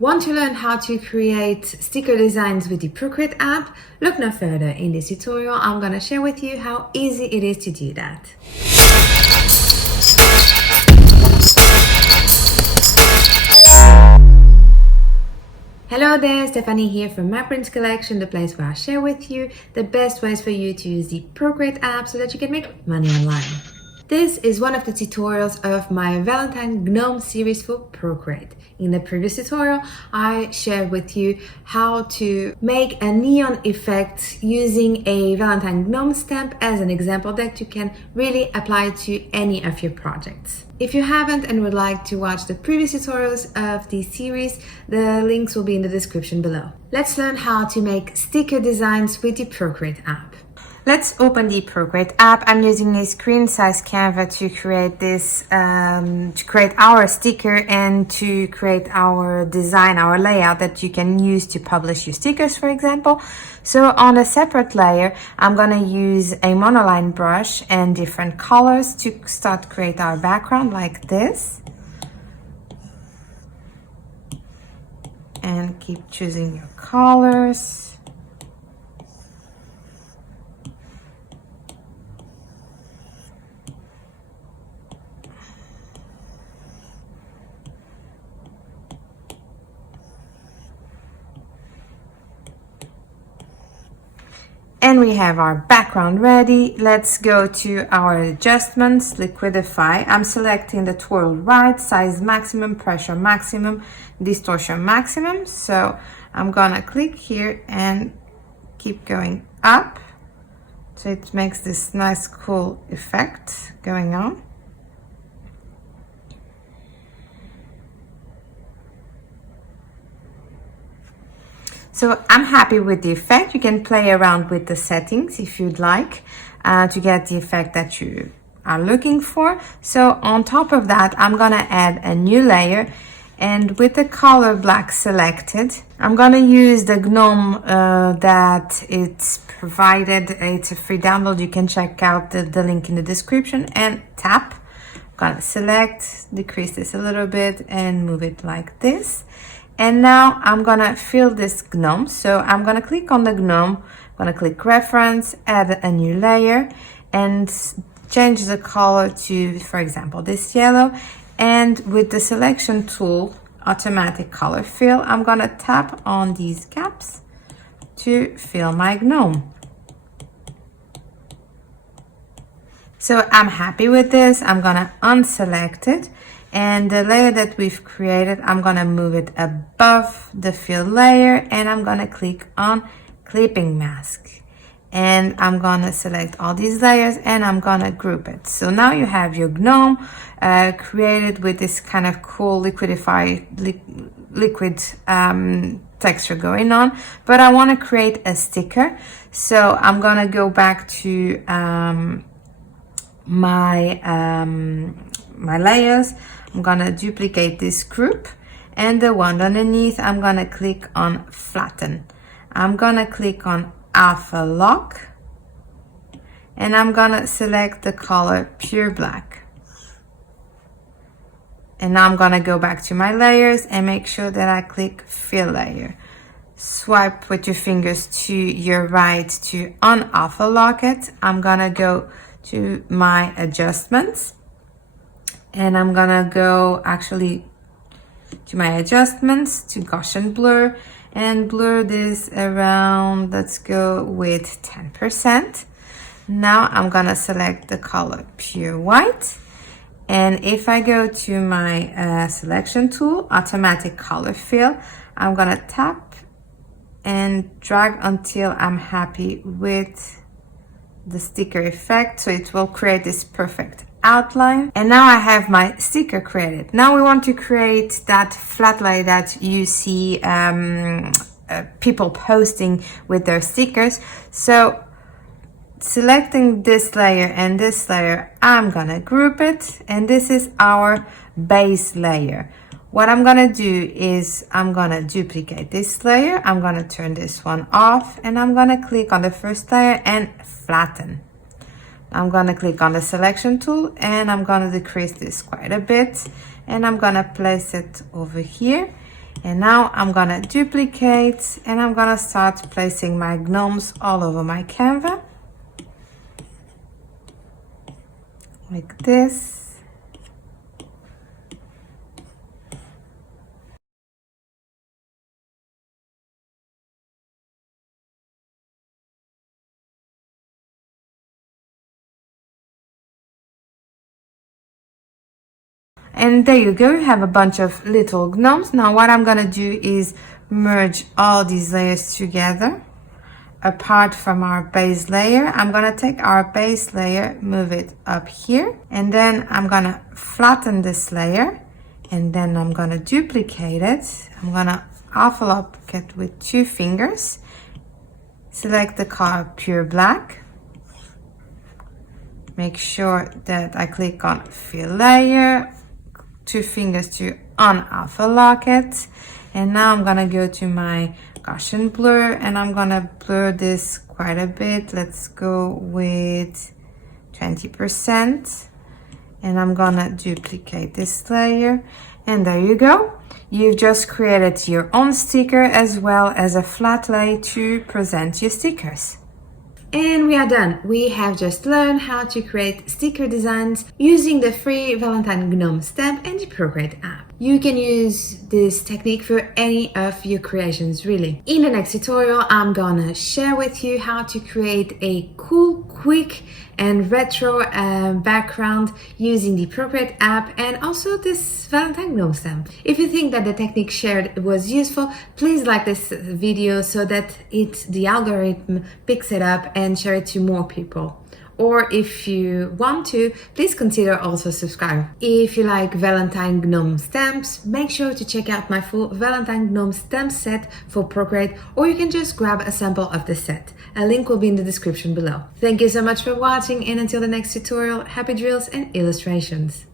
Want to learn how to create sticker designs with the Procreate app? Look no further. In this tutorial, I'm going to share with you how easy it is to do that. Hello there, Stephanie here from My Prints Collection, the place where I share with you the best ways for you to use the Procreate app so that you can make money online. This is one of the tutorials of my Valentine Gnome series for Procreate. In the previous tutorial, I shared with you how to make a neon effect using a Valentine Gnome Stamp as an example that you can really apply to any of your projects. If you haven't and would like to watch the previous tutorials of this series, the links will be in the description below. Let's learn how to make sticker designs with the Procreate app. Let's open the Procreate app. I'm using a screen size Canva to create this, to create our sticker and to create our design, our layout that you can use to publish your stickers, for example. So on a separate layer, I'm gonna use a monoline brush and different colors to start create our background like this. And keep choosing your colors. And we have our background ready. Let's go to our adjustments, liquidify. I'm selecting the twirl right, size maximum, pressure maximum, distortion maximum. So I'm gonna click here and keep going up. So it makes this nice cool effect going on. So I'm happy with the effect. You can play around with the settings if you'd like to get the effect that you are looking for. So on top of that, I'm gonna add a new layer, and with the color black selected, I'm gonna use the GNOME that it's provided. It's a free download. You can check out the link in the description and tap. I'm gonna select, decrease this a little bit and move it like this. And now I'm gonna fill this gnome. So I'm gonna click on the gnome, I'm gonna click reference, add a new layer and change the color to, for example, this yellow. And with the selection tool, automatic color fill, I'm gonna tap on these gaps to fill my gnome. So I'm happy with this. I'm gonna unselect it. And the layer that we've created, I'm gonna move it above the fill layer and I'm gonna click on clipping mask. And I'm gonna select all these layers and I'm gonna group it. So now you have your gnome created with this kind of cool liquid texture going on. But I wanna create a sticker. So I'm gonna go back to my layers. I'm gonna duplicate this group and the one underneath, I'm gonna click on flatten. I'm gonna click on alpha lock and I'm gonna select the color pure black. And now I'm gonna go back to my layers and make sure that I click fill layer. Swipe with your fingers to your right to un-alpha lock it. I'm gonna go to my adjustments. And I'm gonna go actually to my adjustments to Gaussian blur and blur this around, let's go with 10%. Now I'm gonna select the color pure white. And if I go to my selection tool, automatic color fill, I'm gonna tap and drag until I'm happy with the sticker effect. So it will create this perfect outline. And now I have my sticker created. Now we want to create that flat layer that you see people posting with their stickers. So selecting this layer and this layer, I'm gonna group it, and this is our base layer. What I'm gonna do is I'm gonna duplicate this layer, I'm gonna turn this one off, and I'm gonna click on the first layer and flatten. I'm gonna click on the selection tool and I'm gonna decrease this quite a bit, and I'm gonna place it over here. And now I'm gonna duplicate and I'm gonna start placing my gnomes all over my Canva. Like this. And there you go, you have a bunch of little gnomes. Now what I'm gonna do is merge all these layers together. Apart from our base layer, I'm gonna take our base layer, move it up here, and then I'm gonna flatten this layer, and then I'm gonna duplicate it. I'm gonna overlap it with 2 fingers, select the color Pure Black, make sure that I click on Fill Layer, 2 fingers to unlock it, and now I'm gonna go to my Gaussian blur and I'm gonna blur this quite a bit. Let's go with 20%, and I'm gonna duplicate this layer, and there you go. You've just created your own sticker as well as a flat lay to present your stickers. And we are done. We have just learned how to create sticker designs using the free Valentine Gnome Stamp and the Procreate app. You can use this technique for any of your creations, really. In the next tutorial, I'm gonna share with you how to create a cool, quick and retro background using the Procreate app and also this Valentine Gnome Stamp. If you think that the technique shared was useful, please like this video so that the algorithm picks it up and share it to more people. Or if you want to, please consider also subscribe. If you like Valentine Gnome Stamps, make sure to check out my full Valentine Gnome Stamp set for Procreate, or you can just grab a sample of the set. A link will be in the description below. Thank you so much for watching, and until the next tutorial, happy drills and illustrations.